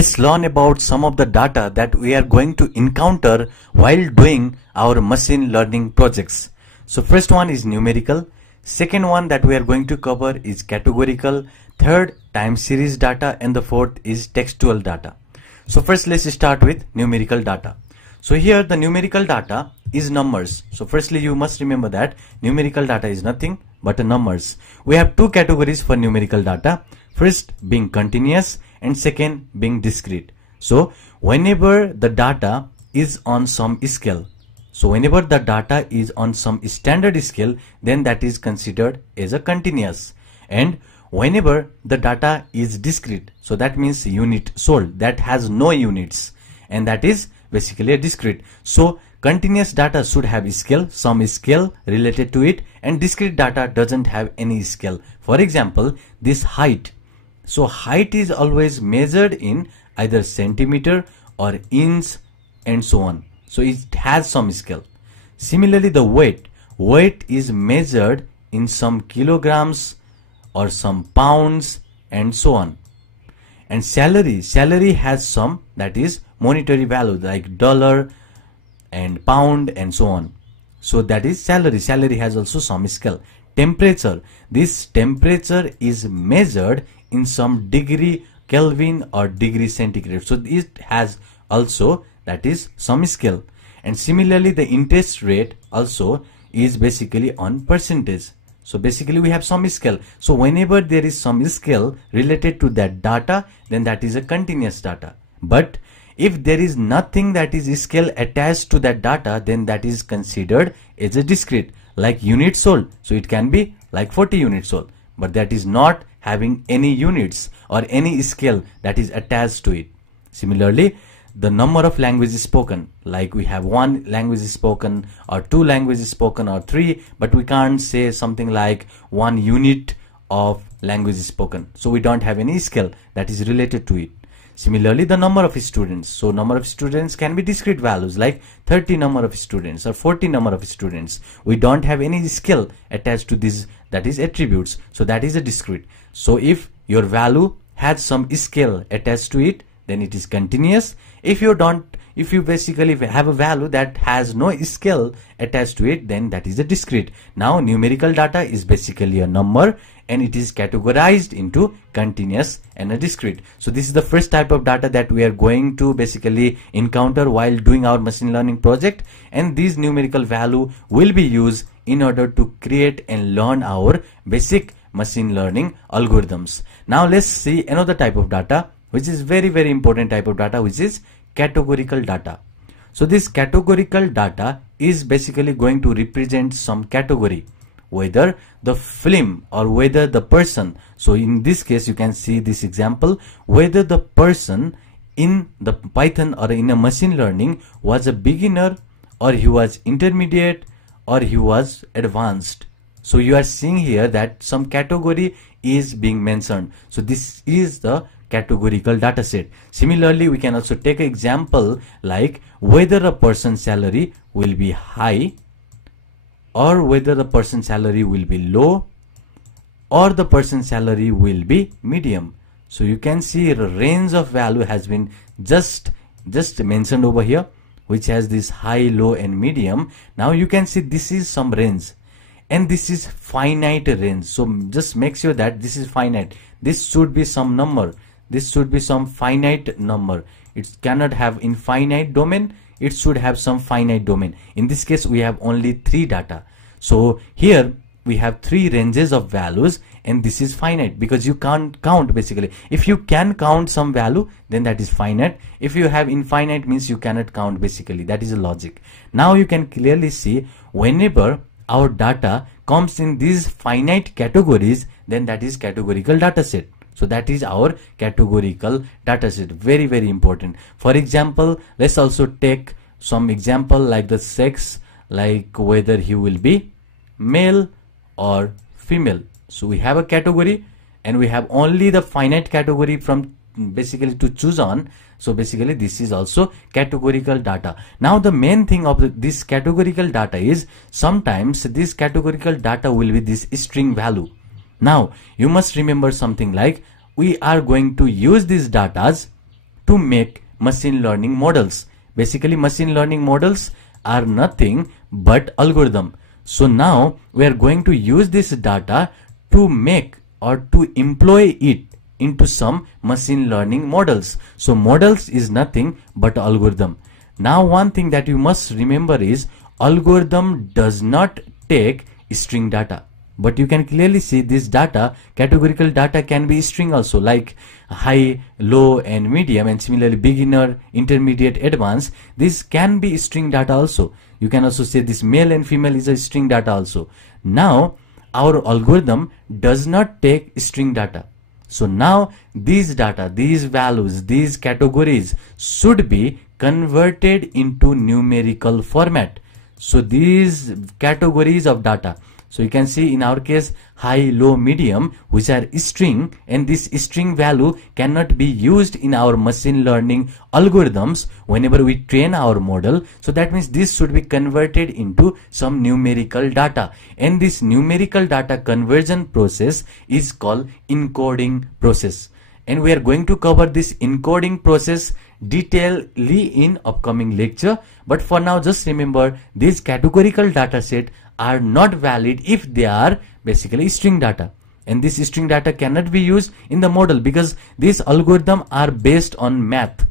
Let's learn about some of the data that we are going to encounter while doing our machine learning projects. So first one is numerical. Second one that we are going to cover is categorical. Third, time series data, and the fourth is textual data. So first let's start with numerical data. So here the numerical data is numbers. So firstly you must remember that numerical data is nothing but numbers. We have two categories for numerical data. First being continuous and second being discrete. So whenever the data is on some scale, so whenever the data is on some standard scale, then that is considered as a continuous. And whenever the data is discrete, so that means unit sold, that has no units, and that is basically a discrete. So continuous data should have scale, some scale related to it, and discrete data doesn't have any scale. For example, this height. So height is always measured in either centimeter or inch and so on. So it has some scale. Similarly, the weight is measured in some kilograms or some pounds and so on. And salary has some, that is monetary value, like dollar and pound and so on. So that is salary. Salary has also some scale. Temperature, this temperature is measured in some degree Kelvin or degree centigrade. So it has also, that is, some scale. And similarly the interest rate also is basically on percentage. So basically we have some scale. So whenever there is some scale related to that data, then that is a continuous data. But if there is nothing that is scale attached to that data, then that is considered as a discrete, like unit sold. So it can be like 40 units sold, but that is not having any units or any scale that is attached to it. Similarly, the number of languages spoken, like we have one language spoken or two languages spoken or three, but we can't say something like 1 unit of language spoken. So we don't have any scale that is related to it. Similarly, the number of students. So number of students can be discrete values like 30 number of students or 40 number of students. We don't have any scale attached to this, that is attributes. So that is a discrete. So if your value has some scale attached to it, then it is continuous. If you basically have a value that has no scale attached to it, then that is a discrete. Now numerical data is basically a number, and it is categorized into continuous and a discrete. So this is the first type of data that we are going to basically encounter while doing our machine learning project, and these numerical value will be used in order to create and learn our basic machine learning algorithms. Now let's see another type of data, which is very important type of data, which is categorical data. So this categorical data is basically going to represent some category, whether the film or whether the person. So in this case you can see this example, whether the person in the Python or in a machine learning was a beginner, or he was intermediate, or he was advanced. So you are seeing here that some category is being mentioned. So this is the categorical data set. Similarly, we can also take an example like whether a person's salary will be high, or whether the person's salary will be low, or the person's salary will be medium. So you can see a range of value has been just mentioned over here, which has this high, low and medium. Now you can see this is some range, and this is finite range. So just make sure that this is finite. This should be some number. This should be some finite number. It cannot have infinite domain. It should have some finite domain. In this case, we have only 3 data. So here we have 3 ranges of values, and this is finite because you can't count basically. If you can count some value, then that is finite. If you have infinite, means you cannot count basically. That is a logic. Now you can clearly see whenever our data comes in these finite categories, then that is categorical data set. So that is our categorical data set. Very important. For example, let's also take some example like the sex, like whether he will be male or female. So we have a category, and we have only the finite category from basically to choose on. So basically this is also categorical data. Now the main thing of this categorical data is sometimes this categorical data will be this string value. Now you must remember something like we are going to use these datas to make machine learning models. Basically, machine learning models are nothing but algorithm. So now we are going to use this data to make or to employ it into some machine learning models. So models is nothing but algorithm. Now one thing that you must remember is algorithm does not take string data. But you can clearly see this data, categorical data can be string also, like high, low and medium, and similarly beginner, intermediate, advanced. This can be string data also. You can also say this male and female is a string data also. Now our algorithm does not take string data. So now these data, these values, these categories should be converted into numerical format. So these categories of data, so you can see in our case high, low, medium, which are string, and this string value cannot be used in our machine learning algorithms whenever we train our model. So that means this should be converted into some numerical data, and this numerical data conversion process is called encoding process, and we are going to cover this encoding process detailedly in upcoming lecture. But for now, just remember these categorical data set are not valid if they are basically string data, and this string data cannot be used in the model because these algorithms are based on math,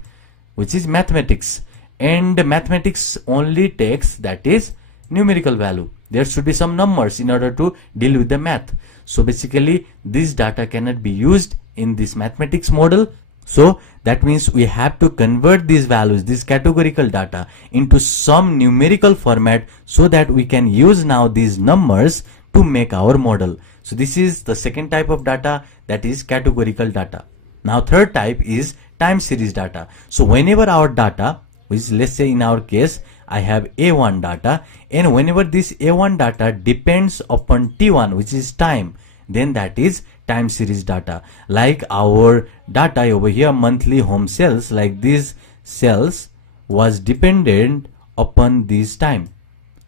which is mathematics, and mathematics only takes that is numerical value. There should be some numbers in order to deal with the math. So basically this data cannot be used in this mathematics model. So that means we have to convert these values, this categorical data, into some numerical format so that we can use now these numbers to make our model. So this is the second type of data, that is categorical data. Now third type is time series data. So whenever our data, which let's say in our case I have A1 data, and whenever this A1 data depends upon T1, which is time, then that is time series data. Like our data over here, monthly home sales, like these sales was dependent upon this time.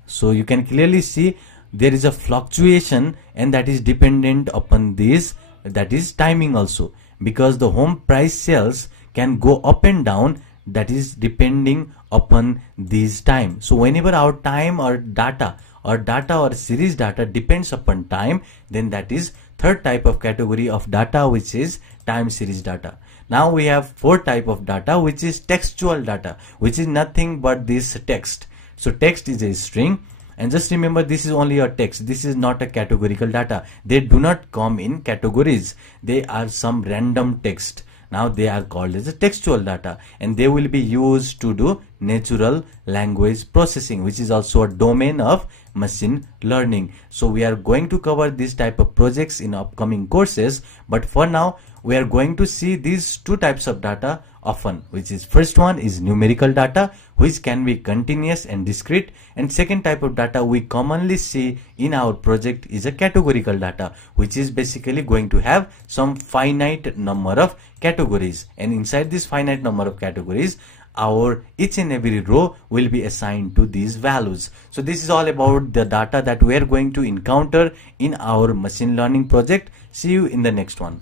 So you can clearly see there is a fluctuation, and that is dependent upon this, that is timing also, because the home price sales can go up and down, that is depending upon this time. So whenever our time or data or series data depends upon time, then that is third type of category of data, which is time series data. Now we have fourth type of data, which is textual data, which is nothing but this text. So text is a string, and just remember this is only a text, this is not a categorical data. They do not come in categories, they are some random text. Now they are called as a textual data, and they will be used to do natural language processing, which is also a domain of machine learning. So we are going to cover this type of projects in upcoming courses, but for now we are going to see these two types of data often, which is first one is numerical data, which can be continuous and discrete, and second type of data we commonly see in our project is a categorical data, which is basically going to have some finite number of categories, and inside this finite number of categories our each and every row will be assigned to these values. So this is all about the data that we are going to encounter in our machine learning project. See you in the next one.